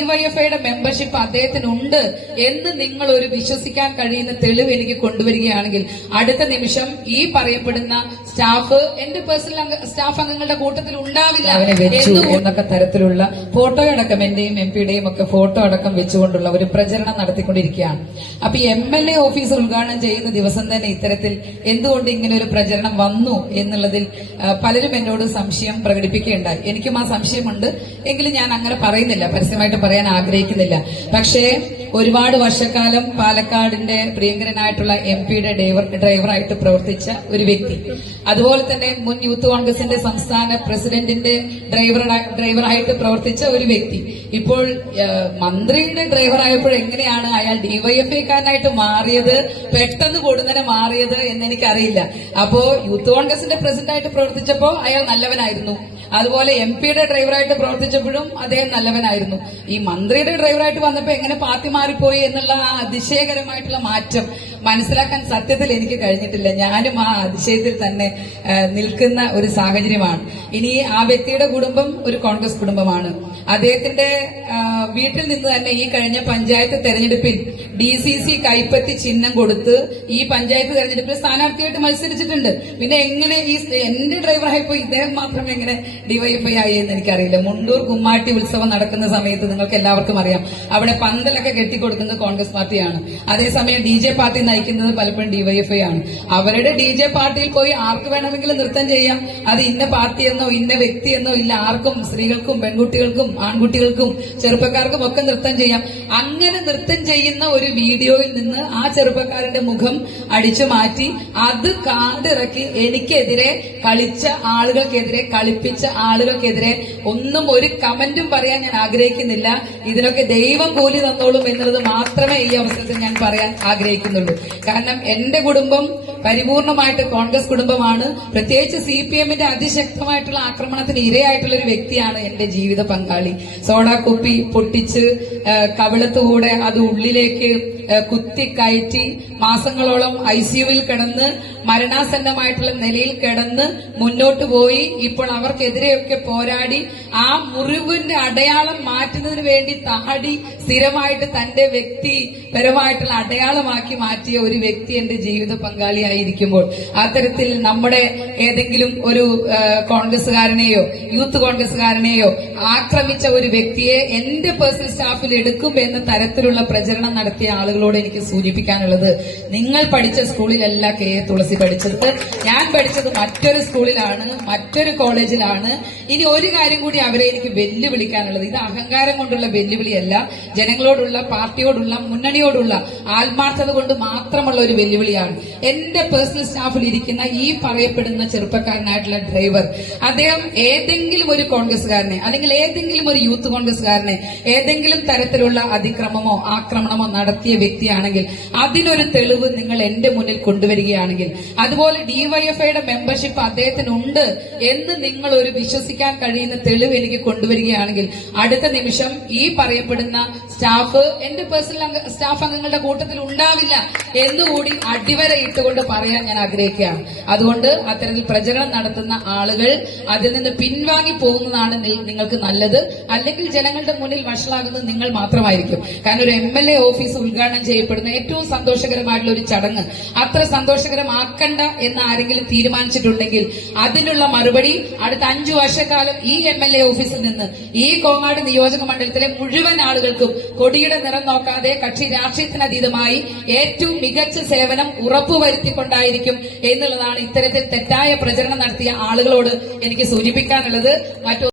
ഡിവൈഎഫ്ഐയുടെ മെമ്പർഷിപ്പ് അദ്ദേഹത്തിനുണ്ട് എന്ന് നിങ്ങൾ ഒരു വിശ്വസിക്കാൻ കഴിയുന്ന തെളിവ് എനിക്ക് കൊണ്ടുവരികയാണെങ്കിൽ അടുത്ത നിമിഷം ഈ പറയപ്പെടുന്ന സ്റ്റാഫ് എന്റെ പേഴ്സണൽ സ്റ്റാഫ് അംഗങ്ങളുടെ കൂട്ടത്തിൽ ഉണ്ടാവില്ല എന്നൊക്കെ തരത്തിലുള്ള ഫോട്ടോ അടക്കം എന്റെയും എംപിയുടെയും ഒക്കെ ഫോട്ടോ അടക്കം വെച്ചുകൊണ്ടുള്ള ഒരു പ്രചരണം നടത്തിക്കൊണ്ടിരിക്കുകയാണ്. അപ്പൊ ഈ MLA ഓഫീസ് ഉദ്ഘാടനം ചെയ്യുന്ന ദിവസം തന്നെ ഇത്തരത്തിൽ എന്തുകൊണ്ട് ഇങ്ങനെ ഒരു പ്രചരണം വന്നു എന്നുള്ളതിൽ പലരും എന്നോട് സംശയം പ്രകടിപ്പിക്കുകയുണ്ടായി. എനിക്കും ആ സംശയമുണ്ട്, എങ്കിലും ഞാൻ അങ്ങനെ പറയുന്നില്ല, പരസ്യമായിട്ട് പറയാൻ ആഗ്രഹിക്കുന്നില്ല. പക്ഷേ ഒരുപാട് വർഷക്കാലം പാലക്കാടിന്റെ പ്രിയങ്കരനായിട്ടുള്ള MPയുടെ ഡ്രൈവറായിട്ട് പ്രവർത്തിച്ച ഒരു വ്യക്തി, അതുപോലെ തന്നെ മുൻ യൂത്ത് കോൺഗ്രസിന്റെ സംസ്ഥാന പ്രസിഡന്റിന്റെ ഡ്രൈവറായിട്ട് പ്രവർത്തിച്ച ഒരു വ്യക്തി ഇപ്പോൾ മന്ത്രിയുടെ ഡ്രൈവറായപ്പോൾ എങ്ങനെയാണ് അയാൾ ഡിവൈഎഫ്ഐക്കാരനായിട്ട് മാറിയത്, പെട്ടെന്ന് കൊടുന്നനെ മാറിയത് എന്ന് എനിക്കറിയില്ല. അപ്പോ യൂത്ത് കോൺഗ്രസിന്റെ പ്രസിഡന്റായിട്ട് പ്രവർത്തിച്ചപ്പോ അയാൾ നല്ലവനായിരുന്നു, അതുപോലെ MPയുടെ ഡ്രൈവറായിട്ട് പ്രവർത്തിച്ചപ്പോഴും അദ്ദേഹം നല്ലവനായിരുന്നു. ഈ മന്ത്രിയുടെ ഡ്രൈവറായിട്ട് വന്നപ്പോ എങ്ങനെ പാർട്ടി മാറിപ്പോയി എന്നുള്ള ആ അതിശയകരമായിട്ടുള്ള മാറ്റം മനസ്സിലാക്കാൻ സത്യത്തിൽ എനിക്ക് കഴിഞ്ഞിട്ടില്ല. ഞാനും ആ അതിശയത്തിൽ തന്നെ നിൽക്കുന്ന ഒരു സാഹചര്യമാണ്. ഇനി ആ വ്യക്തിയുടെ കുടുംബം ഒരു കോൺഗ്രസ് കുടുംബമാണ്. അദ്ദേഹത്തിന്റെ വീട്ടിൽ നിന്ന് തന്നെ ഈ കഴിഞ്ഞ പഞ്ചായത്ത് തെരഞ്ഞെടുപ്പിൽ DCC കൈപ്പത്തി ചിഹ്നം കൊടുത്ത് ഈ പഞ്ചായത്ത് തെരഞ്ഞെടുപ്പിൽ സ്ഥാനാർത്ഥിയായിട്ട് മത്സരിച്ചിട്ടുണ്ട്. പിന്നെ എങ്ങനെ ഈ എന്റെ ഡ്രൈവറായപ്പോ ഇദ്ദേഹം മാത്രം എങ്ങനെ ഡിവൈഎഫ്ഐ ആയി എന്ന് എനിക്കറിയില്ല. മുണ്ടൂർ കുമ്മാട്ടി ഉത്സവം നടക്കുന്ന സമയത്ത് നിങ്ങൾക്ക് എല്ലാവർക്കും അറിയാം, അവിടെ പന്തലൊക്കെ കെട്ടിക്കൊടുക്കുന്നത് കോൺഗ്രസ് പാർട്ടിയാണ്. അതേസമയം DJ പാർട്ടി നയിക്കുന്നത് പലപ്പോഴും ഡിവൈഎഫ്ഐ ആണ്. അവരുടെ DJ പാർട്ടിയിൽ പോയി ആർക്ക് വേണമെങ്കിലും നൃത്തം ചെയ്യാം. അത് ഇന്ന പാർട്ടിയെന്നോ ഇന്ന വ്യക്തിയെന്നോ ഇല്ല, ആർക്കും സ്ത്രീകൾക്കും പെൺകുട്ടികൾക്കും ആൺകുട്ടികൾക്കും ചെറുപ്പക്കാർക്കും ഒക്കെ നൃത്തം ചെയ്യാം. അങ്ങനെ നൃത്തം ചെയ്യുന്ന ഒരു വീഡിയോയിൽ നിന്ന് ആ ചെറുപ്പക്കാരന്റെ മുഖം അടിച്ചു മാറ്റി അത് കാർഡിറക്കി എനിക്കെതിരെ കളിച്ച ആളുകൾക്കെതിരെ, കളിപ്പിച്ച ആളുകൾക്കെതിരെ ഒന്നും ഒരു കമന്റും പറയാൻ ഞാൻ ആഗ്രഹിക്കുന്നില്ല. ഇതിനൊക്കെ ദൈവം കൂലി തന്നോളും എന്നുള്ളത് മാത്രമേ ഈ അവസരത്തിൽ ഞാൻ പറയാൻ ആഗ്രഹിക്കുന്നുള്ളൂ. കാരണം എന്റെ കുടുംബം പരിപൂർണമായിട്ട് കോൺഗ്രസ് കുടുംബമാണ്. പ്രത്യേകിച്ച് CPMന്റെ അതിശക്തമായിട്ടുള്ള ആക്രമണത്തിന് ഇരയായിട്ടുള്ള ഒരു വ്യക്തിയാണ് എന്റെ ജീവിത പങ്കാളി. സോഡാ കുപ്പി പൊട്ടിച്ച് കവിളത്തുകൂടെ അത് ഉള്ളിലേക്ക് കുത്തിക്കയറ്റി മാസങ്ങളോളം ICUവിൽ കിടന്ന് മരണാസന്നമായിട്ടുള്ള നിലയിൽ കിടന്ന് മുന്നോട്ട് പോയി ഇപ്പോൾ അവർക്കെതിരെയൊക്കെ പോരാടി ആ മുറിവിന്റെ അടയാളം മാറ്റുന്നതിന് വേണ്ടി താടി സ്ഥിരമായിട്ട് തന്റെ വ്യക്തിപരമായിട്ടുള്ള അടയാളമാക്കി മാറ്റിയ ഒരു വ്യക്തി എന്റെ ജീവിത പങ്കാളിയായിരിക്കുമ്പോൾ അത്തരത്തിൽ നമ്മുടെ ഏതെങ്കിലും ഒരു കോൺഗ്രസുകാരനെയോ യൂത്ത് കോൺഗ്രസുകാരനെയോ ആക്രമിച്ച ഒരു വ്യക്തിയെ എന്റെ പേഴ്സണൽ സ്റ്റാഫിൽ എടുക്കും എന്ന തരത്തിലുള്ള പ്രചരണം നടത്തിയ ആളുകളോട് എനിക്ക് സൂചിപ്പിക്കാനുള്ളത്, നിങ്ങൾ പഠിച്ച സ്കൂളിലല്ല KA തുളസി പഠിച്ചത്, ഞാൻ പഠിച്ചത് മറ്റൊരു സ്കൂളിലാണ്, മറ്റൊരു കോളേജിലാണ്. ഇനി ഒരു കാര്യം കൂടി അവരെ എനിക്ക് വെല്ലുവിളിക്കാനുള്ളത്, ഇത് അഹങ്കാരം കൊണ്ടുള്ള വെല്ലുവിളിയല്ല, ജനങ്ങളോടുള്ള, പാർട്ടിയോടുള്ള, മുന്നണിയോടുള്ള ആത്മാർത്ഥത കൊണ്ട് മാത്രമുള്ള ഒരു വെല്ലുവിളിയാണ്. എന്റെ പേഴ്സണൽ സ്റ്റാഫിൽ ഇരിക്കുന്ന ഈ പറയപ്പെടുന്ന ചെറുപ്പക്കാരനായിട്ടുള്ള ഡ്രൈവർ, അദ്ദേഹം ഏതെങ്കിലും ഒരു കോൺഗ്രസുകാരനെ അല്ലെങ്കിൽ ഏതെങ്കിലും ഒരു യൂത്ത് കോൺഗ്രസുകാരനെ ഏതെങ്കിലും തരത്തിലുള്ള അതിക്രമമോ ആക്രമണമോ നടത്തിയ വ്യക്തിയാണെങ്കിൽ അതിനൊരു തെളിവ് നിങ്ങൾ എന്റെ മുന്നിൽ കൊണ്ടുവരികയാണെങ്കിൽ, അതുപോലെ ഡിവൈഎഫ്ഐയുടെ മെമ്പർഷിപ്പ് അദ്ദേഹത്തിനുണ്ട് എന്ന് നിങ്ങൾ ഒരു വിശ്വസിക്കാൻ കഴിയുന്ന തെളിവ് എനിക്ക് കൊണ്ടുവരികയാണെങ്കിൽ അടുത്ത നിമിഷം ഈ പറയപ്പെടുന്ന സ്റ്റാഫ് എന്റെ പേഴ്സണൽ സ്റ്റാഫ് അംഗങ്ങളുടെ കൂട്ടത്തിൽ ഉണ്ടാവില്ല എന്നുകൂടി അടിവര ഇട്ടുകൊണ്ട് പറയാൻ ഞാൻ ആഗ്രഹിക്കുകയാണ്. അതുകൊണ്ട് അത്തരത്തിൽ പ്രചരണം നടത്തുന്ന ആളുകൾ അതിൽ നിന്ന് പിൻവാങ്ങി പോകുന്നതാണ് നിങ്ങൾക്ക് നല്ലത്. അല്ലെങ്കിൽ ജനങ്ങളുടെ മുന്നിൽ വഷളാകുന്നത് നിങ്ങൾ മാത്രമായിരിക്കും. കാരണം ഒരു MLA ഓഫീസ് ഉദ്ഘാടനം ചെയ്യപ്പെടുന്ന ഏറ്റവും സന്തോഷകരമായിട്ടുള്ള ഒരു ചടങ്ങ് അത്ര സന്തോഷകരമാക്കണ്ട എന്ന് ആരെങ്കിലും തീരുമാനിച്ചിട്ടുണ്ടെങ്കിൽ അതിനുള്ള മറുപടി അടുത്ത 5 വർഷക്കാലം ഈ MLA ഓഫീസിൽ നിന്ന് ഈ കോങ്ങാട് നിയോജക മണ്ഡലത്തിലെ മുഴുവൻ ആളുകൾക്കും കൊടിയുടെ നിറം നോക്കാതെ കക്ഷി രാഷ്ട്രീയത്തിനതീതമായി ഏറ്റവും മികച്ച സേവനം ഉറപ്പുവരുത്തിക്കൊണ്ടായിരിക്കും എന്നുള്ളതാണ് ഇത്തരത്തിൽ തെറ്റായ പ്രചരണം നടത്തിയ ആളുകളോട് എനിക്ക് സൂചിപ്പിക്കാനുള്ളത്.